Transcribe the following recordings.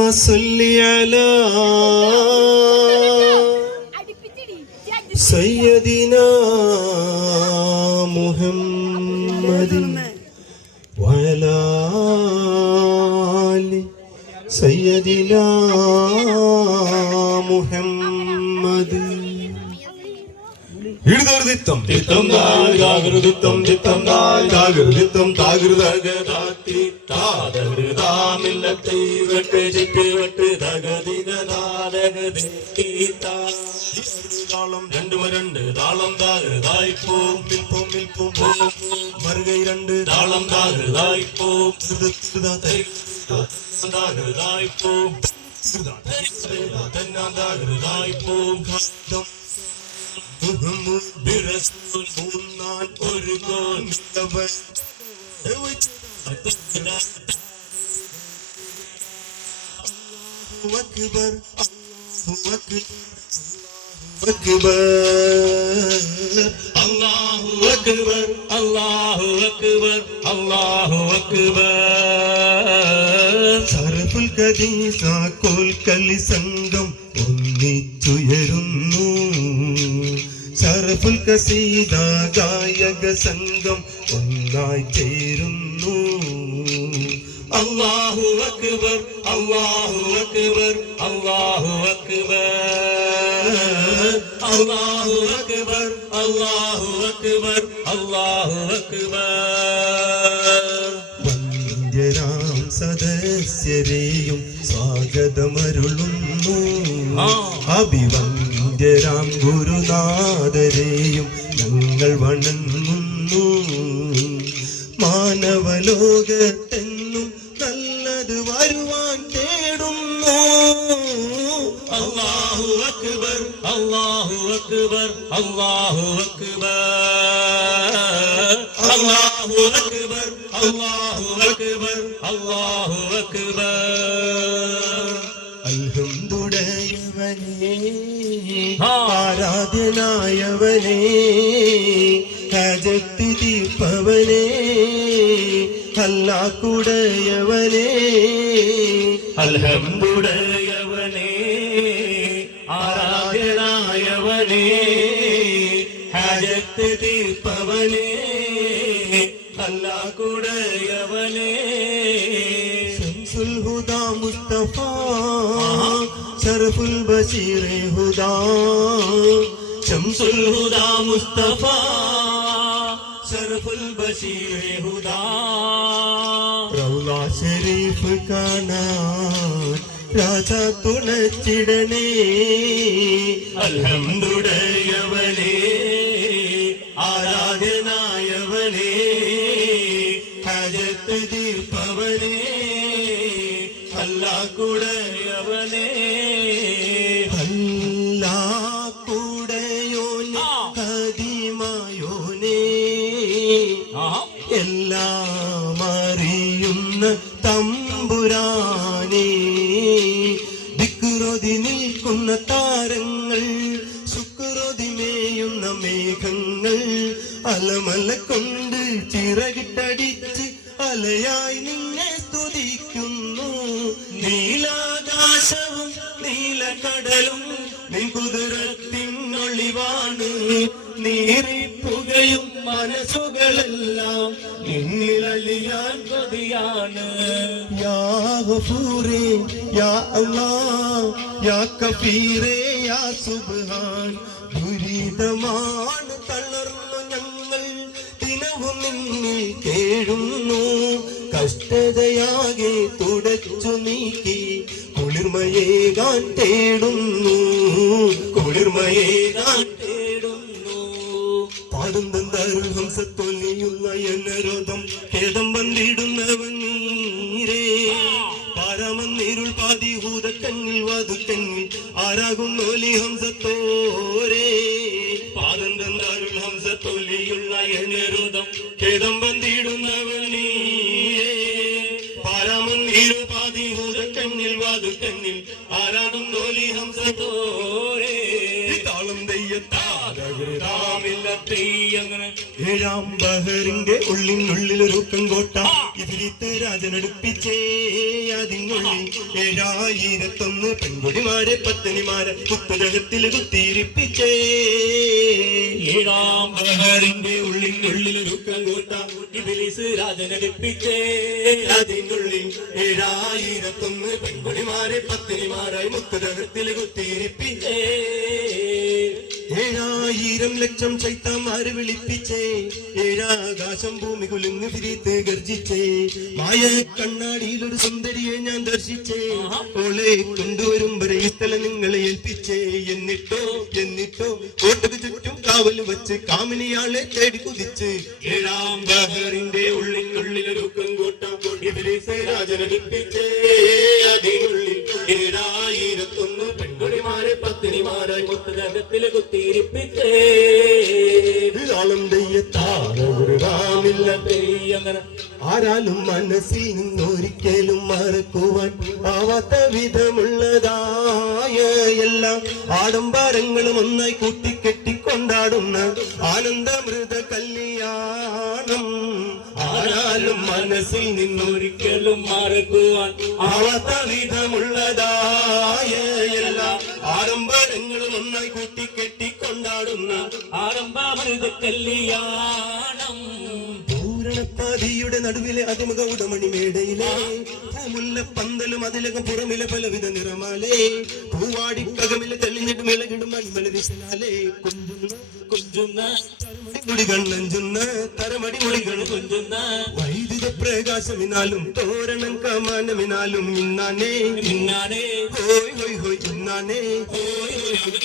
صل على سيدنا محمد وعلى آل سيدنا محمد. ಹಿಡಿದೋರ್ದಿತ್ತಂ ತಿತ್ತಂ ದಾಗೃದಿತ್ತಂ ತಿತ್ತಂ ದಾಗೃದಿತ್ತಂ ತಾಗೃದಗದಾತಿ ತಾದಗೃದಾಮಿಲ್ಲತ್ತೈ ವಟ್ಟೆ ಜಿಪ್ಪೆ ವಟ್ಟೆ ദഗദിഗദാദഗദിത്താ താളം രണ്ടും രണ്ട് താളം താകൃതായിപ്പോ മിൽപ്പും മിൽപ്പും മറുകൈ രണ്ട് താളം താകൃതായിപ്പോ താകൃതായിപ്പോ താകൃതായിപ്പോ ഒരു കോൻ അക്ബർ അല്ലാഹു അക്ബർ അല്ലാഹു അക്ബർ അല്ലാഹു അക്ബർ. സറഫുൽ ഖദീസ കോൽക്കലി സംഘം ഒന്നിച്ചുയരുന്നു. സറഫുൽ ഖസീദ ഗായക സംഘം ഒന്നായി ചേരുന്നു. അല്ലാഹു അക്ബർ അല്ലാഹു അക്ബർ അല്ലാഹു അക്ബർ അല്ലാഹു അക്ബർ അല്ലാഹു അക്ബർ അല്ലാഹു അക്ബർ. വന്ദ്യരാം സദസ്യരെയും സ്വാഗതമരുളുന്നു. അഭിവന്ദ്യരാം ഗുരുനാഥരെയും ഞങ്ങൾ വണങ്ങുന്നു. മാനവലോകത്തെന്നും നല്ലത് വരുവാൻ തേടുന്നു. അല്ലാഹു അക്ബർ അല്ലാഹു അക്ബർ അല്ലാഹു അക്ബർ അല്ലാഹു അക്ബർ അല്ലാഹു അക്ബർ അല്ലാഹു അക്ബർ. അൽഹംദുലില്ലാഹി ആരാധ്യനായവനേ, ഹജത്ത് തീർപ്പവനേ, അല്ലാഹുടയവനേ. അൽഹംദുലില്ലാഹി ആരാധ്യനായവനേ, ഹജത്ത് തീർപ്പവനേ, അല്ലാഹുടയവനേ. ശംസുൽ ഹുദാ മുസ്തഫ ശറഫുൽ ബശീർ ഹുദാ. ശംസുൽ ഹുദാ മുസ്തഫ ശറഫുൽ ബശീർ ഹുദാ. റൗള ശരീഫ് കാണാൻ രാജ തുണച്ചിടണേ. അൽഹംദുലില്ലാഹി ആരാധനായവനേ, ഹജത്ത് തീർപ്പവനേ, അല്ലാഹുടയവനേ. അല്ലാഹുടയോനെ ഖദീമായോനെ, എല്ലാം അറിയുന്ന തമ്പുരാനെ. ദിക്റോതി നിൽക്കുന്ന താരങ്ങൾ, ശുക്രോതി മേയുന്ന മേഘങ്ങൾ, അലമല കൊണ്ട് ചിറകിട്ടടിച്ച് അലയായി നിന്നെ സ്തുതിക്കുന്നു. നീലാകാശവും നീലക്കടലും നിൻ കുതിരത്തിനൊളിവാണ്. നീറിപ്പുകയും മനസ്സുകളെല്ലാം നിന്നിലലിയാൻ കൊതിയാണ്. യാ ഗഫൂറേ യാ അല്ലാഹ് യാ കഫീറേ യാ സുബ്ഹാൻ. ദുരിതമാണ് തളർന്നു ഞങ്ങൾ ദിനവും നിന്നിൽ കേഴുന്നു. കഷ്ടതയാകെ തുടച്ചു നീക്കി കുളിർമയേകാൻ തേടുന്നു. കുളിർമയേകാൻ തേടുന്നു. പാടുന്നരുൾ ഹംസത്തൊല്ലിയുള്ള എന്നരോധം ഖേദം വന്നിടുന്നവൻ നീരേ. പാരാമന്നിരുൾ പാതിഹൂതക്കണ്ണിൽ വാതുക്കണ്ണിൽ ആരാകുന്നോലി ഹംസത്തോരേ. പാദന്തരുൾ ഹംസത്തൊല്ലിയുള്ള എന്നരോധം ഖേദം വന്നിടുന്നവൻ നീരേ. പാരാമന്നിരുൾ പാതിഹൂതക്കണ്ണിൽ വാതുക്കണ്ണിൽ ആരാകുന്നോലി ഹംസത്തോരേ. താളം തെയ്യത്താമില്ലത്തയ്യങ്ങനെ ഏഴാം ബഹറിന്റെ ഉള്ളിനുള്ളിലൊരുക്കം കോട്ട ഇതിലിത്ത് രാജനടുപ്പിച്ചേ അതിനുള്ളിൽ 7001 പെൺകുടിമാരെ പത്തനിമാരെ കുത്തുരകത്തിൽ കുത്തിയിരിപ്പിച്ചേ ഏഴാം ബഹറിന്റെ ഉള്ളിലൊരുക്കം കൂട്ട ഇബ്ലീസ് രാജനടുപ്പിച്ചേ അതിനുള്ളിൽ 7001 പെൺകുടിമാരെ പത്തനിമാരായി മുത്തുരകത്തിൽ കുത്തിയിരിപ്പിച്ചേ 7000 ലക്ഷം ചൈത്താന്മാരെ വിളിപ്പിച്ചേ ഏഴാകാശം ഭൂമി കുലുങ്ങ് പിരിത്ത് ഗർജിച്ചേ മായ കണ്ണാടിയിലൊരു സുന്ദരിയെ ഞാൻ ദർശിച്ചേ ഓളെ കൊണ്ടുവരും വരെ ഈ സ്ഥലം നിങ്ങളെ ഏൽപ്പിച്ചേ എന്നിട്ടോ കോട്ടക്ക് ചുറ്റും കാവല് വെച്ച് കാമിനിയാളെ തേടി കുതിച്ച് ഏഴാം ബഹറിന്റെ ഉള്ളിലൊരുക്കം കൂട്ട ഇബ്ലീസ് രാജനടുപ്പിച്ചേ അതിനുള്ളിൽ 7001 പെൺകുടിമാരെ പത്തിനിമാരായി മുത്തുരകത്തിൽ കുത്തിയിരിപ്പിച്ചേ താളം തെയ്യത്താമില്ല തെയ്യങ്ങനെ ആരാലും മനസ്സിൽ നിന്നൊരിക്കലും മറക്കുവാൻ ആവാത്ത വിധമുള്ളതായ എല്ലാം ആഡംബരങ്ങളും ഒന്നായി കൂട്ടിക്കെട്ടിക്കൊണ്ടാടുന്ന ആനന്ദമൃത കല്യാണം ആരാലും മനസ്സിൽ ഒരിക്കലും മറക്കുവാൻ ആവാത്ത വിധമുള്ളതായ എല്ലാം ആഡംബരങ്ങളും ഒന്നായി കൂട്ടിക്കെട്ടിക്കൊണ്ടാടുന്ന ആരംഭാമൃത കല്യാണം പൂരണപ്പാതിയുടെ നടുവിലെ അതിമുഖ ഉടമണി മേടയിലെ പൂമുല്ല പന്തലും അതിലകം പുറമിലെ പലവിധ നിറമാലേ പൂവാടിക്കകമിലെ തെളിഞ്ഞിട്ട് മിളകിടും മൺമലരിശാലേ കൊഞ്ചുന്ന മുടികൾ നഞ്ചുന്ന തരമടി മുടികൾ കൊഞ്ചുന്ന വൈദ്യുത പ്രകാശമിനാലും തോരണം കമാനമിനാലും ഇന്നാനേ ഇന്നാനേ ഹോയ് ഹോയ് ഹോയ് ഇന്നാനേ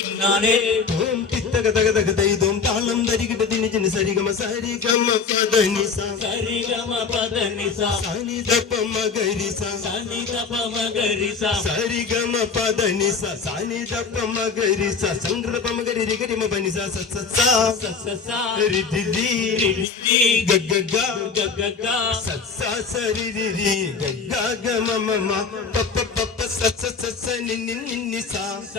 ഇന്നാനേ ഓം തിത്തക തക തക തൈതോം താളം തരികിട ദിനിജിന് സരിഗമ സരിഗമ പദനിസ സരിഗമ പദനിസ സനിദപ മഗരിസ സനിദപ മഗരിസ സരിഗമ പദനിസ സനിദപ മഗരിസ സംഗ്രപ മഗരി രിഗരിമ പനിസ സസസ സസസ രിദിദി രിദിദി ഗഗഗ ഗഗഗ സസ സരിരിരി ഗഗഗ മമ പപ്പ പപ്പ സസ സസ നിന്നി സ സ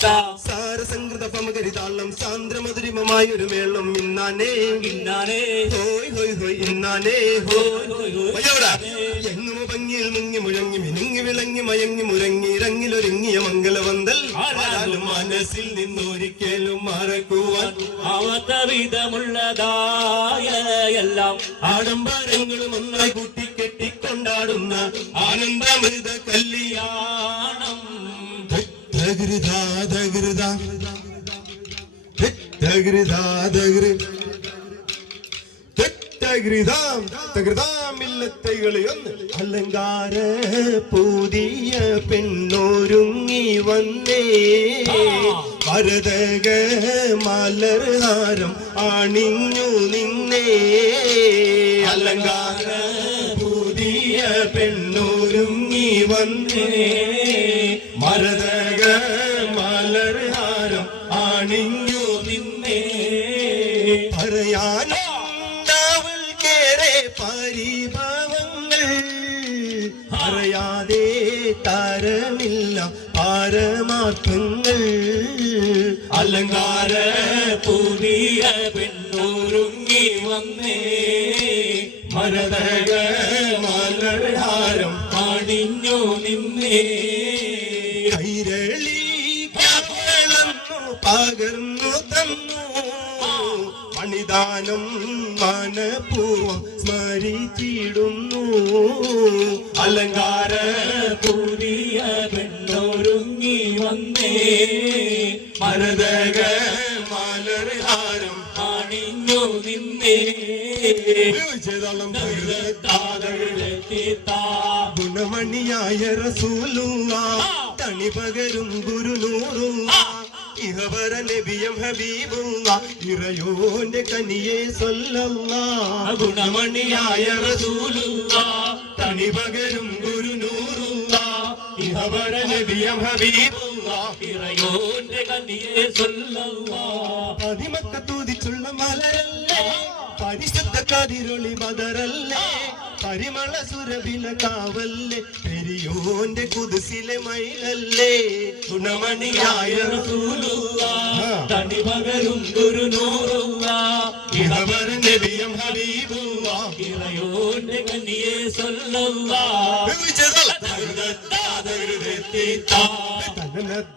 സ സാരസംകൃത പമകരി താളം സാന്ദ്രമധുരിമമായൊരു മേളം ഇന്നാനേ ഇന്നാനേ ഹോയ് ഹോയ് ഹോയ് ഇന്നാനേ എങ്ങുമ ഭംഗിയിൽ മുങ്ങി മുഴങ്ങി മിനുങ്ങി വിളങ്ങി മയങ്ങി മുരങ്ങി ഇറങ്ങിലൊരുങ്ങിയ മംഗളവന്തൽ ആരാലും മനസ്സിൽ നിന്നൊരിക്കലും മറക്കുവാൻ ആവാത്ത വിധമുള്ളതായ എല്ലാം ആഡംബരങ്ങളും ഒന്നായി കൂട്ടിക്കെട്ടിക്കൊണ്ടാടുന്ന ആനന്ദമൃത കല്യാണം തകൃതാമില്ലത്തൈകളിയൊന്ന് അലങ്കാര പുതിയ പെണ്ണൊരുങ്ങി വന്നേ ഭരതക മലർഹാരം അണിഞ്ഞു നിന്നേ അലങ്കാര പുതിയ പെണ്ണൊരുങ്ങി വന്നേ ഭരതക മലർഹാരം അണിഞ്ഞു നിന്നേ പറയാനവൾക്കേറെ പരിഭവങ്ങൾ അറിയാതെ തരമില്ല പാരമാർത്ഥങ്ങൾ അലങ്കാര പുതിയ പെണ്ണൊരുങ്ങി വന്നേ മരതക മലർഹാരം അണിഞ്ഞു നിന്നേ കൈരളി വളർന്നു പകർന്നു തന്നു മണിദാനം മനപൂർവം സ്മരിച്ചിടുന്നു അലങ്കാര പുതിയ പെണ്ണൊരുങ്ങി വന്നേ മരതക മലർഹാരം അണിഞ്ഞു നിന്നേ ചെയ്തോളം താതകളെത്തിത്താ ഗുണമണിയായ റസൂലുള്ള തണി പകരും ഗുരുനൂറുള്ള ഇഹവര നബിയം ഹബീബുള്ള ഇറയോന്റെ കനിയെ സ്വല്ലല്ലാഹ് ഗുണമണിയായ റസൂലുള്ള തണി പകരും ഗുരുനൂറുള്ള ഇഹവര നബിയം ഹബീബുള്ള ഇറയോന്റെ കനിയെ സ്വല്ലല്ലാഹ് പതിമക്ക തൂതിച്ചുള്ള മലരല്ലേ പരിശുദ്ധ കതിരൊളി ബദറല്ലേ പരിമള സുരഭില കാവല്ലേ പെരിയോന്റെ കുതിസിലെ മയിലല്ലേ ഗുണമണിയായ തണി പകരും ഗുരുനൂറുള്ള ഇഹവർ നബിയം ഹബീബുള്ള ഇറയോന്റെ കന്നിയെ സൊല്ലുള്ള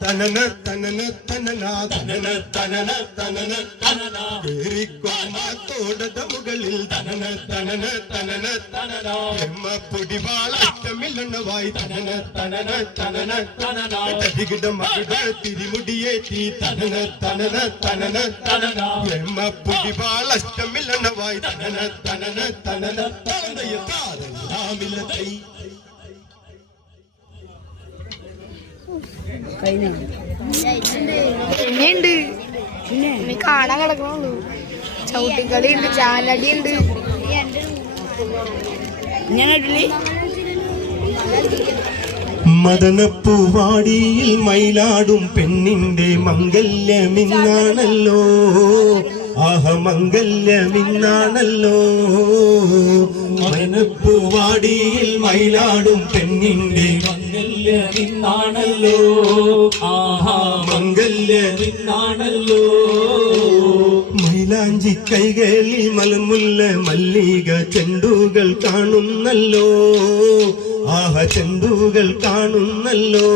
തനന തനന തനന തനന തനന തനന തനന കേറിക്കോമാത്തോടത മുകളിൽ തനന തനന തനന തനന എമ്മ പൊടിവാള അറ്റമില്ലെണ്ണവായി തനന തനന തനന തനന തടികിട മകിട തിരിമുടിയേറ്റി തനന തനന തനന തനന എമ്മ പൊടിവാള അറ്റമില്ലെണ്ണവായി തനന തനന തനന തനയ താരമില്ലതൈ പിന്നെയുണ്ട് പിന്നെ കാണാൻ കിടക്കണുള്ളൂ ചവിട്ടിക്കളി ഉണ്ട് ചാലടി ഉണ്ട് മദനപ്പൂവാടിയിൽ മയിലാടും പെണ്ണിന്റെ മംഗല്യമിന്നാണല്ലോ ആഹ മംഗല്യമിന്നാണല്ലോ മദനപ്പൂവാടിയിൽ മയിലാടും പെണ്ണിന്റെ മംഗല്യമിന്നാണല്ലോ ആഹാ മംഗല്യമിന്നാണല്ലോ മൈലാഞ്ചി കൈകളിൽ മലമുല്ല മല്ലിക ചെണ്ടുകൾ കാണുന്നല്ലോ ആഹ ചെണ്ടുകൾ കാണുന്നല്ലോ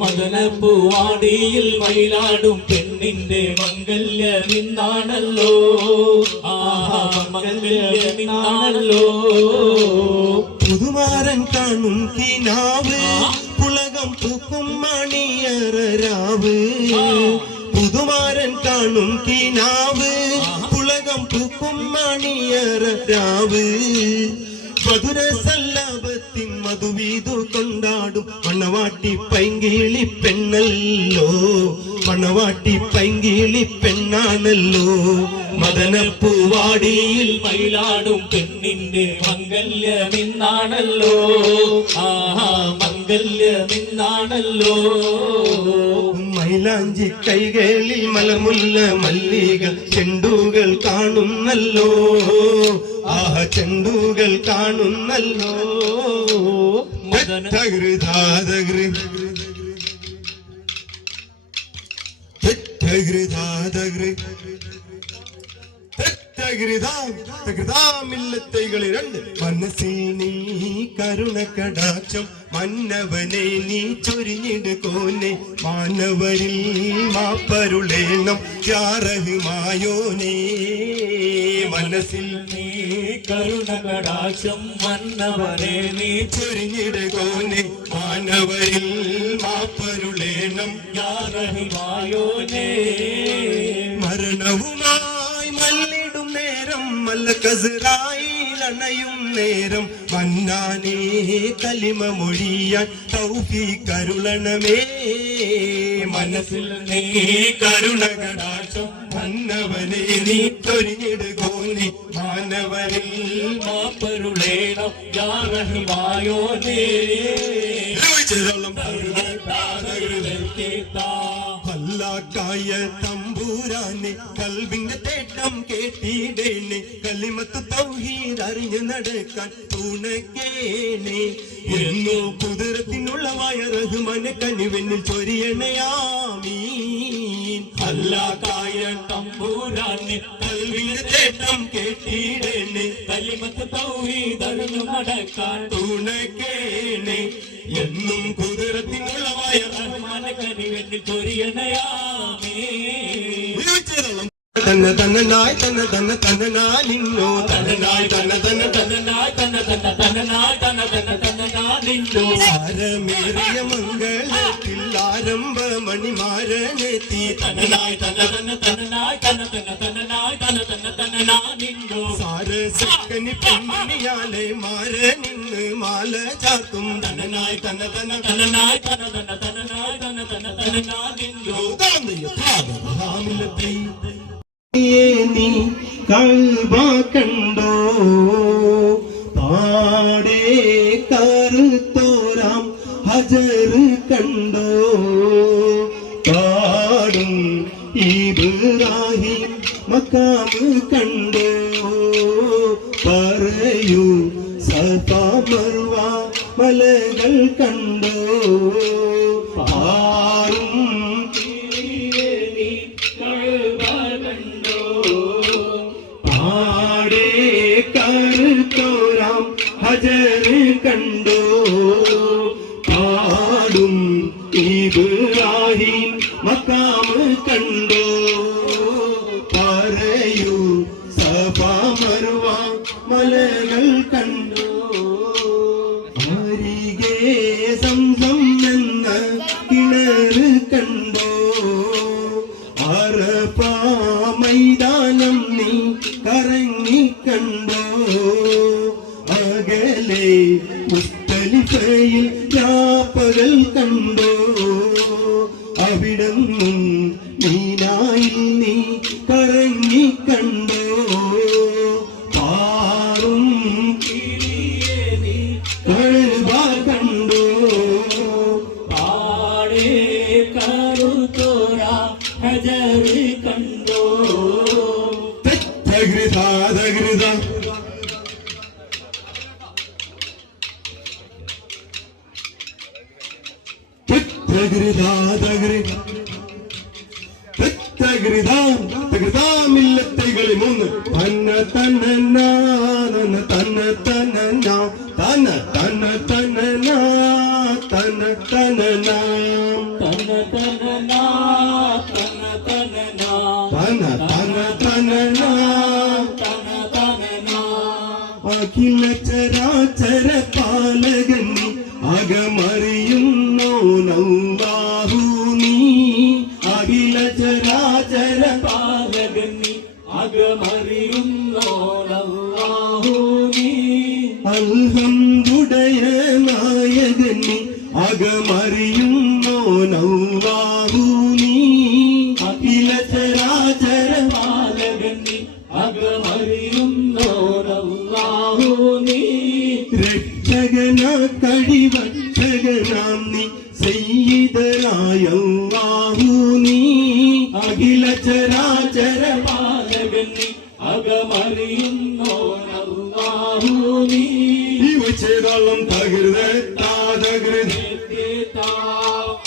മദനപ്പൂവാടിയിൽ മയിലാടും പെണ്ണിന്റെ മംഗല്യമിന്നാണല്ലോ ആഹാ മംഗല്യമിന്നാണല്ലോ പുതുമാരൻ കാണും കിനാവ് പുളകം പൂക്കും മണിയറാവ് പുതുമാരൻ കാണും കിനാവ് പുളകം പൂക്കും മണിയറാവ് മധുര സല്ലാപത്തിൻ മധുവീതു കൊണ്ടാടും മണവാട്ടി പൈങ്കിളി പെണ്ണല്ലോ മണവാട്ടി പൈങ്കിളി പെണ്ണാണല്ലോ മദനപ്പൂവാടിയിൽ മയിലാടും പെണ്ണിന്റെ മംഗല്യമിന്നാണല്ലോ ആഹാ മംഗല്യമിന്നാണല്ലോ മൈലാഞ്ചി കൈകളിൽ മലമുല്ല മല്ലിക ചെണ്ടുകൾ കാണുന്നല്ലോ ആഹ ചെണ്ടുകൾ കാണുന്നല്ലോ മില്ലത്തൈകളെ രണ്ട് മനസ്സിൽ നീ കരുണ കടാക്ഷം മന്നവനെ നീ ചൊരിഞ്ഞിട് കോനെ മാനവരിൽ മാപ്പരുളേണം യാറഹുമായോനേ മനസ്സിൽ നീ കരുണ കടാക്ഷം മന്നവനെ നീ ചൊരിഞ്ഞിട് കോനെ മാനവരിൽ മാപ്പരുളേണം യാറഹിമായോനേ മരണവുമായി മല്ലിടും നേരം മല്ലകസറായിലണയും നേരം മന്നാനേ കലിമ മൊഴിയാൻ തൗഫീഖ് അരുളണമേ മനസ്സിൽ നീ കരുണ കടാക്ഷം മന്നവനെ നീ ചൊരിഞ്ഞിടുകോനെ മാനവരിൽ മാപ്പരുളേണം യാറഹിമായോനേ പല്ലാക്കായ തമ്പൂരാനെ കൽവിന്റെ തേട്ടം കേട്ടിടേനെ കലിമത്ത് തൗഹീദ് അറിഞ്ഞു നടക്കാൻ തുണക്കേനെ എന്നോ കുതിരത്തിനുള്ളവായ റഹ്മാനെ കനിവെന്നിൽ ചൊരിയണയാമീൻ പല്ലാക്കായ തമ്പൂരാനെ കൽവിന്റെ തേട്ടം കേട്ടിടേനെ കലിമത്ത് തൗഹീദ് അറിഞ്ഞു നടക്കാൻ തുണക്കേനെ എന്നും കുതിരത്തിനുള്ളവായ റഹ്മാനെ കനിവെന്നിൽ ചൊരിയണയാമേ തന്ന തന്നനായി തന്ന തന്ന തന്നനാ നിന്നോ തന്നനായി തന്ന തന്ന തന്നനായി തന്ന തന്ന തന്നനായി തന്ന തന്ന തന്നനാ നിന്നോ സാരമേറിയ മംഗളത്തിൽ ആരംഭ മണിമാരനെത്തി തന്നനായി തന്ന തന്ന തന്നനായി തന്ന തന്ന തന്നനായി തന്ന തന്ന തന്നനാ നിന്നോ സാരസക്കനി പെണ്ണിയാലെ മാര നിന്ന് മാല ചാർത്തും തന്നനായി തന്ന തന്ന തന്നനായി തന്ന തന്ന തന്നനായി തന്ന തന്ന തന്നനാ നിന്നോ ാമിലത്തെ നീ കൽബ കണ്ടോ പാടേ കറുത്തോരാം ഹജർ കണ്ടോ പാടും ഇബ്രാഹിം മക്കാം കണ്ടോ പറയ പറയൂ സഫ മറുവ മലകൾ കണ്ടോ പാറും പാടേ കറുത്തോരാം ഹജർ കണ്ടോ പാടും ഇബ്രാഹിം മക്കാം കണ്ടോ പറയൂ സഫ മറുവ മലകൾ കണ്ടോ അരികെ സംസം എന്ന കിണർ കണ്ടോ അറഫ മൈതാനം നീ കറങ്ങി കണ്ടോ അകലെ മുസ്തലിഫയിൽ രാപ്പകൽ കണ്ടോ അവിടന്നും മീനായിൽ നീ കറങ്ങി കണ്ടോ പാറും കഴുവ കണ്ടോ പാടേ കറുത്തോര ഹജർ കണ്ടോ തകൃത തകൃതാമില്ലത്തൈകളെ മൂന്ന് തന്ന തന്ന തന്ന തന്ന തന്ന തന്ന തന്ന തന്ന തന്ന തന തന തന തന തന്ന തന്ന തന്ന തന തന അഖില ചരാചര പാലകൻ അകമറിയുന്നോ നൗവാഹു നീ അഖില ചരാചര പാലകന്നി അകമറിയുന്നോളല്ലാഹു നീ അൽഹംദുടയ നായകനി അകമറിയുന്നോ നൗവാഹു നീ അഖില ചരാചര പാലകന്നി അകമറിയുന്നോളല്ലാഹു നീ രക്ഷകന കഴിവക്ഷകനാം നീ സയ്യിദനായ അല്ലാഹു നീ അഖില ചരാചര പാലകന്നി അകമറിയുന്നോളല്ലാഹു നീ ചെയ്താളം തകൃത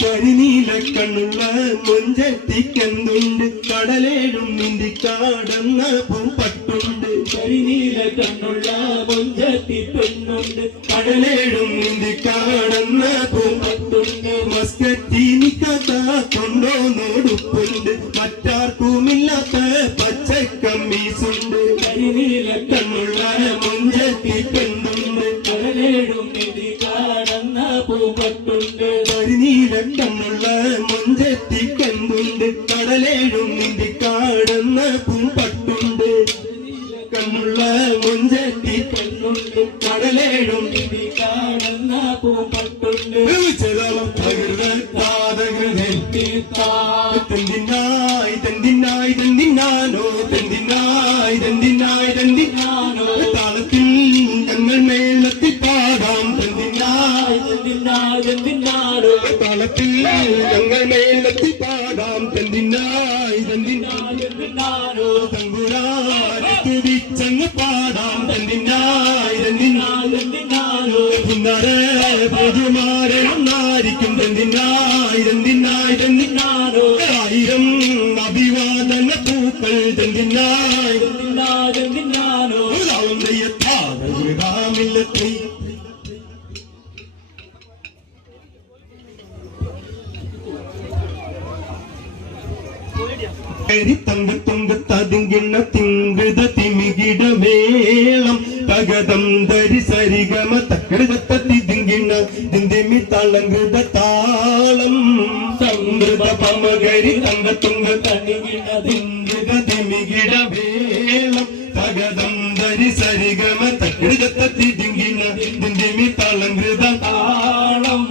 കരിനീല കണ്ണുള്ള മുഞ്ചെത്തിക്കെന്തുണ്ട് കടലേഴും നീന്തി കാടന്ന പൂപ്പട്ടുണ്ട് കരിനീല കണ്ണുള്ള മൊഞ്ചത്തി പെണ്ണുണ്ട് കടലേഴും നീന്തി കാടന്ന പൂപ്പട്ടുണ്ട് മസ്കറ്റീനിക്കഥ കൊണ്ടോ നോടുപ്പുണ്ട് മറ്റാർക്കുമില്ലാത്ത പച്ചക്കമ്മീസുണ്ട് കരിനീല കണ്ണുള്ള മുഞ്ചെത്തി പെണ്ണുണ്ട് കടലേടും നിധി കാണുന്ന പൂപ്പട്ടുണ്ട് കരിനീല കണ്ണുള്ള മുഞ്ചെത്തി കണ്ടുണ്ട് കടലേഴും നീന്തി കാടുന്ന പൂപ്പട്ടുണ്ട് കണ്ണുള്ള മുഞ്ചെത്തി കണ്ണുണ്ട് കടലേഴും നിധി കാണുന്ന പൂപ്പട്ടുണ്ട് ചെതളം തകൃതാതകൃതൻ തീർത്താ തെന്തിനായി തെന്തിനായി തെന്തിനാനോ തെന്തിനായി തെന്തിനായി തെന്തിനാനോ താളത്തിൽ ഞങ്ങൾ മേളത്തിൽ പാടാം തെന്തിനായി എന്തിനാടോ താളത്തിൽ ഞങ്ങൾ മേളത്തിൽ പാടാം തെന്തിനായി തെന്തിനായി എന്തിനാടോ തങ്കുരാനത്ത് വിച്ചങ്ങ് പാടാം തെന്തിനായി തെന്തിനായി എന്തിനാടോ പുന്നര പുതുമാരൊന്നായിരിക്കും തെന്തിനായി തെന്തിനായി തെന്തിനാനോ ആയിരം അഭിവാദന പൂക്കൾ തെന്തിനായി എന്തിനാടോ താളം തെയ്യത്താമില്ലത്തെ തങ്കത്തുങ്കത്തതിങ്കിണ്ണ തിങ്കൃത തിമികിടമേളം തകതം ധരി സരിഗമ തകൃതത്തി തിങ്കിണ്ണ ദിന്തിമി തളങ്കൃത താളം സംഗൃത പമകരി തങ്കത്തുങ്ക തണികിട തിങ്കൃത തിമികിടമേളം തകതം ധരി സരിഗമ തകൃതത്തി തിങ്കിണ്ണ ദിന്തിമി തളങ്കൃത താളം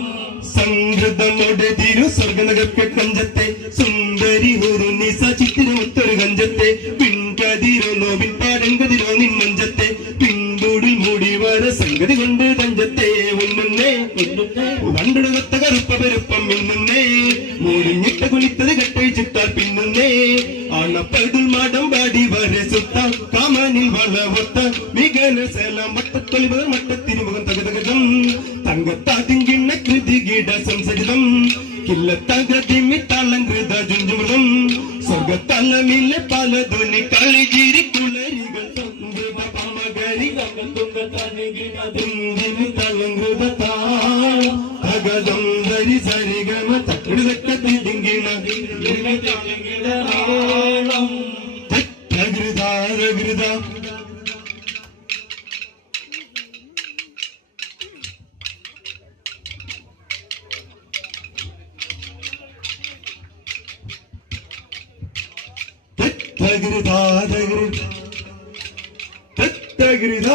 സംഗൃതമോടെ തിരു സ്വർഗനഗർക്ക് കഞ്ചത്തെ സുന്ദരി ഒരു നിസ ചിത്തിരമുത്തൊരു കഞ്ചത്തെ പിൻകതിരോ നോവിൻ പാടങ്കതിരോ നിന്മഞ്ചത്തെ പിന്തുടിൽ മുടി വര സംഗതി കൊണ്ട് തഞ്ചത്തെ ഒന്നേ കണ്ടെടുത്ത കറുപ്പ പെരുപ്പം മിന്നുന്നേ മൂടിഞ്ഞിട്ട് കുളിത്തത് കെട്ടഴിച്ചിട്ടാൽ പിന്നുന്നേ ആണപ്പഴുതുൽ മാടം പാടി വരസുത്ത കാമനിൽ വളവത്ത മികന സേലം വട്ടത്തൊളിവർ മട്ടത്തിരിമുഖം തകതകതം തങ്കത്താതിങ്കിണ്ണ കൃതി ഗീട സംസരിതം കില്ലത്തകതിമിത്താളം കൃത ജുഞ്ചുമൃതം സ്വർഗത്തലമിലെ പല ധ്വനി കളിജിരി കുളരികൾ സംഗീത പമകരി തകതം ധരി സരിഗമ തകൃതക്കത്തിങ്കിണ തകൃത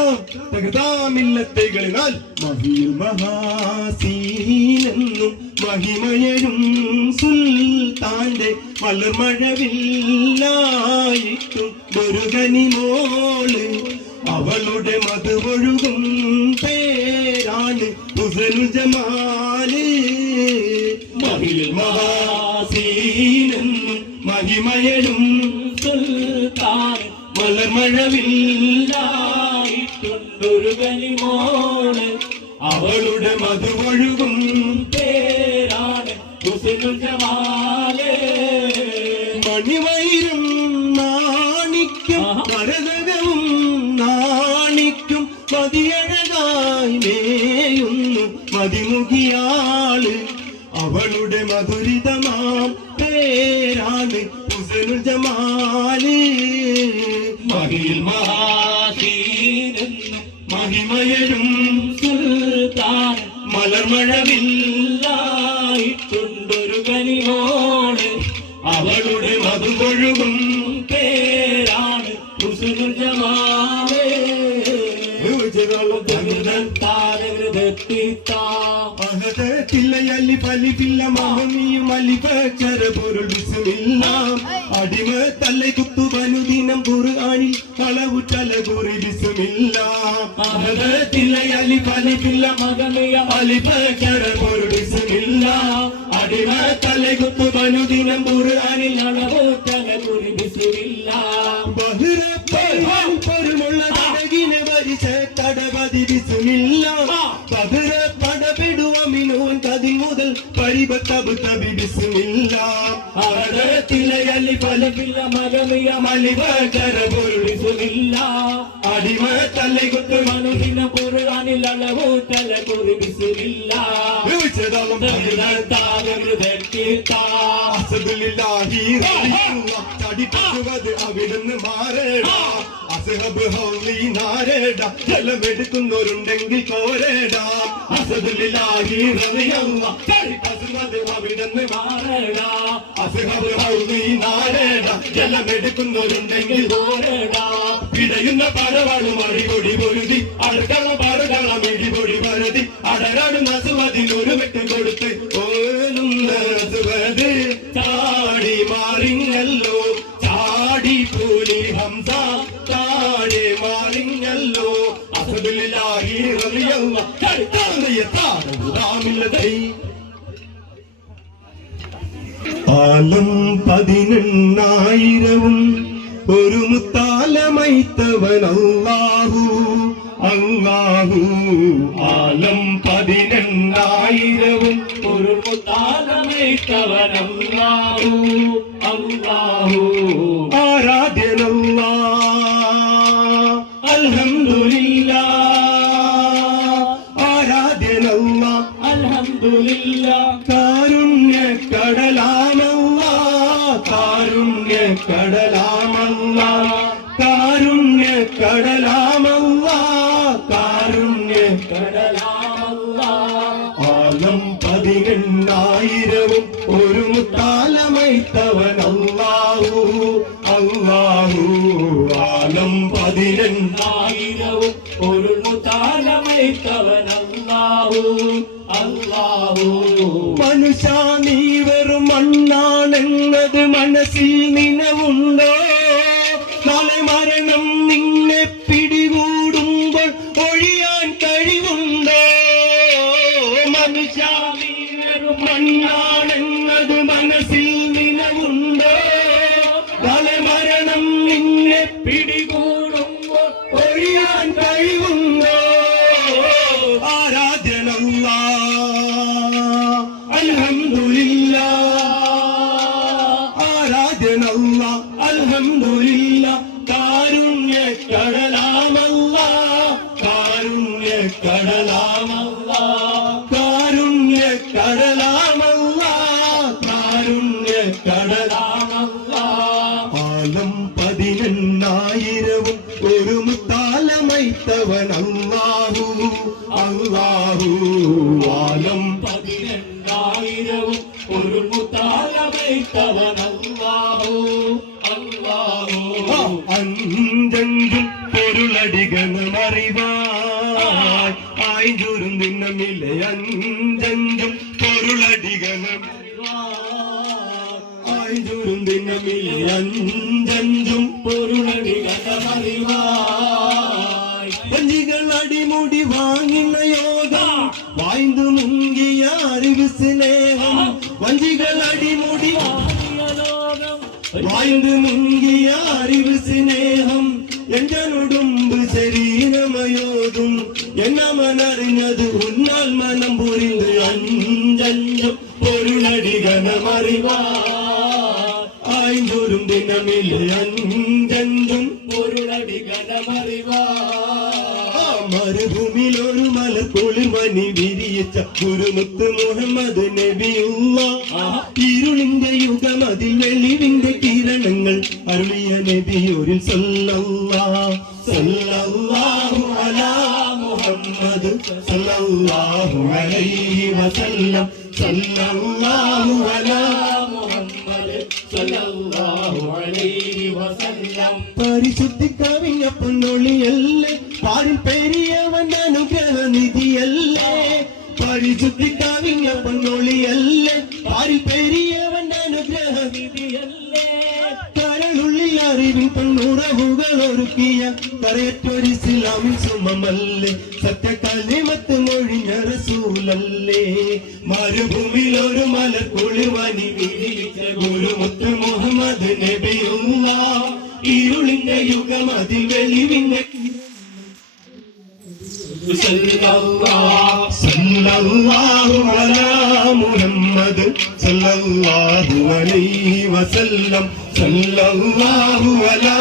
തകൃതാമില്ലത്തൈകളിനാൽ മഹിയിൽ മഹാസീനെന്നും മഹിമയരും സുൽത്താന്റെ വളർമഴവില്ലായിട്ടും മുരുകനിമോള് അവളുടെ മധുവൊഴുകും പേരാണ് ഹുസനുൽ ജമാല് മഹിയിൽ മഹാസീനെന്നും മഹിമയരും സുൽത്താൻ വളർമഴവില്ലായിട്ടുണ്ടൊരു കനിമോള് അവളുടെ മധുവൊഴുകും പേരാണ് ഹുസ്നുൽ ജമാല് മണിവൈരും നാണിക്കും മരതകവും നാണിക്കും മതിയഴകായി മേയുന്നു മതിമുഖിയാള് അവളുടെ മധുരിതമാം പേരാണ് ഹുസ്നുൽ ജമാല് മഹിയിൽ മഹാസീനെന്നും മഹിമയരും സുൽത്താൻ മലർമഴവില്ലായിട്ടുണ്ടൊരു കനിമോള് അവളുടെ മധുവൊഴുകും പേരാണ് ഹുസ്നുൽ ജമാല് തില്ലയല്ലി പലിപ്പില്ല മഹമിയും അലിപക്ഷര പൊരുൾ ബിസ്മില്ലാം അടിമ തല്ലെ കുത്തുബനുദിനം ഖുർആനിൽ കളവുറ്റല കുറി ബിസ്മില്ലാം തില്ലയല്ലി പലിപ്പില്ല മഹമിയും അലിപക്ഷര പൊരുൾ ബിസ്മില്ലാം അടിമ തല്ലെ കുത്തുബനുദിനം ഖുർആനിൽ കളവുറ്റല കുറി ബിസ്മില്ലാം പൊരുമുള്ള തടകിനെ വരിച്ച തടവതി ബിസ്മില്ലാം പതിര പടപെടുവമിനോൻ കതിൽ മുതൽ പരിപത്തബ് തബി ബിസ്മില്ലാം അടത്തിലയല്ലി പലപില്ല മകമിയ മലിവകര പൊരുൾ ബിസ്മില്ലാം അടിമ തല്ലെ കുത്തു മനുദിന ഖുർആനിൽ അളവൂറ്റല കുറി ബിസ്മില്ലാം അവിടുന്ന് മാറേടാ അസ്ഹബ് ഹൗലി നാരേടാ ജലമെടുക്കുന്നവരുണ്ടെങ്കിൽ കോരേടാ അസദുലില്ലാഹി റളിയല്ലാഹു അവിടുന്ന് മാറേടാ അസ്ഹബ് ഹൗലി നാരേടാ ജലമെടുക്കുന്നവരുണ്ടെങ്കിൽ കോരേടാ പിടയുന്ന പരവാളും അടിപൊടി പൊരുതി അടക്കള പറകള മിടിപൊടി പരതി അടരാടുന്ന സുവതിനൊരു വെട്ട് കൊടുത്ത് ഓലുന്ന സുവത് ചാടി മാറിഞ്ഞല്ലോ ചാടി പോലി ഹംസ താഴെ മാറിഞ്ഞല്ലോ അസദുലില്ലാഹി റളിയല്ലാഹു ആലം 18,000 ഒരു മുത്താലമൈത്തവൻ അല്ലാഹു അല്ലാഹു ആലം 18,000 ഒരു മുത്താലമൈത്തവൻ അല്ലാഹു അല്ലാഹു ആരാധ്യനല്ലാഹ് അൽഹംദുലില്ലാഹ് ആരാധ്യനല്ലാഹ് അൽഹംദുലില്ലാഹ് കാരുണ്യക്കടലാമല്ലാഹ് കാരുണ്യക്കടലാമല്ലാഹ് കാരുണ്യക്കടലാമല്ലാഹ് കാരുണ്യക്കടലാമല്ലാഹ് ആലം 18,000 ഒരു മുത്താലമൈത്തവൻ അല്ലാഹു അല്ലാഹു ആലം 18,000 ഒരു മുത്താലമൈത്തവൻ അല്ലാഹു അല്ലാഹു മനുഷ്യ നീ വെറും മണ്ണാണെന്നത് മനസ്സിൽ നിനവുണ്ടോ നാളെ മരണം നിന്നെ പിടികൂടുമ്പോൾ ഒഴിയാൻ കഴിവുണ്ടോ മനുഷ്യ നീ ഉയരും മണ്ണാണെന്നത് മനസ്സിൽ നിലവുണ്ടോ തലമരണം നിന്നെ പിടികൂടുമ്പോൾ ഒഴിയാൻ കഴിവുണ്ടോ ആരാധ്യനല്ലാ അൽഹംദുലില്ലാ ആരാധ്യനല്ലാ അൽഹംദുലില്ലാ കാരുണ്യക്കടലാമല്ലാ കാരുണ്യക്കടലാമല്ലാ കാരുണ്യക്കടലാമല്ലാ കാരുണ്യക്കടലാമല്ലാ ആലം 18,000 ഒരു മുത്താലമൈത്തവൻ അല്ലാഹു അല്ലാഹു ആലം 18,000 ഒരു മുത്താലമൈത്തവൻ അല്ലാഹു അല്ലാഹു അഞ്ചഞ്ചും പൊരുളടികണമറിവായ് ആയിഞ്ചൂരും ദിനമില്ലേ അഞ്ചഞ്ചും പൊരുളടികണം ആയിഞ്ചൂരും ദിനമില്ലേ അഞ്ചഞ്ചും പൊരുളടികണമറിവായ് വഞ്ചികൾ അടിമുടി വാങ്ങിന യോഗം വായ്തു മുങ്ങിയ അറിവ് സ്നേഹം വഞ്ചികൾ അടിമുടി ലോകം വായ്തു മുങ്ങിയ അറിവ് സ്നേഹം എഞ്ചനുടുമ്പ് ശരീരമയോതും എന്നമനറിഞ്ഞത് ഉന്നാൽ മനം പുരിந்து അഞ്ചഞ്ചും പൊരുളടികണമറിവാ ആയിന്തോറും ദിനമില്ലേ അഞ്ചഞ്ചും പൊരുളടികണമറിവാ മരുഭൂമിയിൽ ഒരു മലർക്കുളിർ മണി വിരിയിച്ച ഗുരുമുത്ത് മുഹമ്മദ് നബിയുള്ള ഇരുളിന്റെ യുഗം അതിൽ വെളിവിന്റെ കിരണങ്ങൾ അരുളിയ നബിയൂരിൽ സല്ലല്ലാഹു അലാ മുഹമ്മദ് സല്ലല്ലാഹു അലൈഹി വസല്ലം സല്ലല്ലാഹു അലാ മുഹമ്മദ് സല്ലല്ലാഹു അലൈഹി വസല്ലം പരിശുദ്ധി കവിഞ്ഞ പൊന്നൊളിയല്ലേ പാരിൽ പെരിയവൻ അനുഗ്രഹ നിധിയല്ലേ പരിശുദ്ധി കവിഞ്ഞ പൊന്നൊളിയല്ലേ പാരിൽ പെരിയവൻ അനുഗ്രഹ നിധിയല്ലേ കരളുള്ളിൽ അറിവിൻ പെണ്ണുറവുകൾ ഒരുക്കിയ കരയറ്റൊരു ഇസ്ലാമിൻ സുമമല്ലേ സത്യകലിമത്ത് മൊഴിഞ്ഞ റസൂലല്ലേ മരുഭൂമിയിൽ ഒരു മലക്കുളിർ വനി വിരിയിച്ച ഗുരുമുത്ത് മുഹമ്മദ് നബിയുള്ള ഇരുളിന്റെ യുഗം അതിൽ വെളിവിന്റെ സല്ലല്ലാഹു അലാ മുഹമ്മദ് സല്ലല്ലാഹു അലൈഹി വസല്ലം സല്ലല്ലാഹു അലാ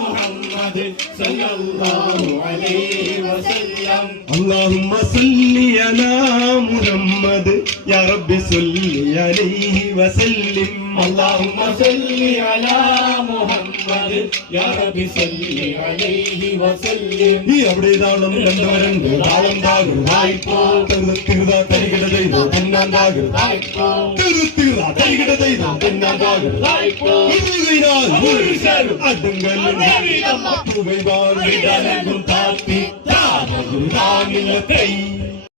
മുഹമ്മദ് സല്ലല്ലാഹു അലൈഹി വസല്ലം اللهم صل على محمد يا رب صل عليه وسلم اللهم صل على محمد يا رب صل عليه وسلم ഈ അവിടെ താളം രണ്ടുവരണ്ട് താളം താകർ വായ്പോ തിരുത തരികിട ചെയ്തു തിന്നാൻ താകർ വായ്പോ തിരുത്തിറ തരികിട ചെയ്തു തിന്നാൻ താകർ വായ്പോ അടുങ്കലും താത്തി താമില്ല കൈ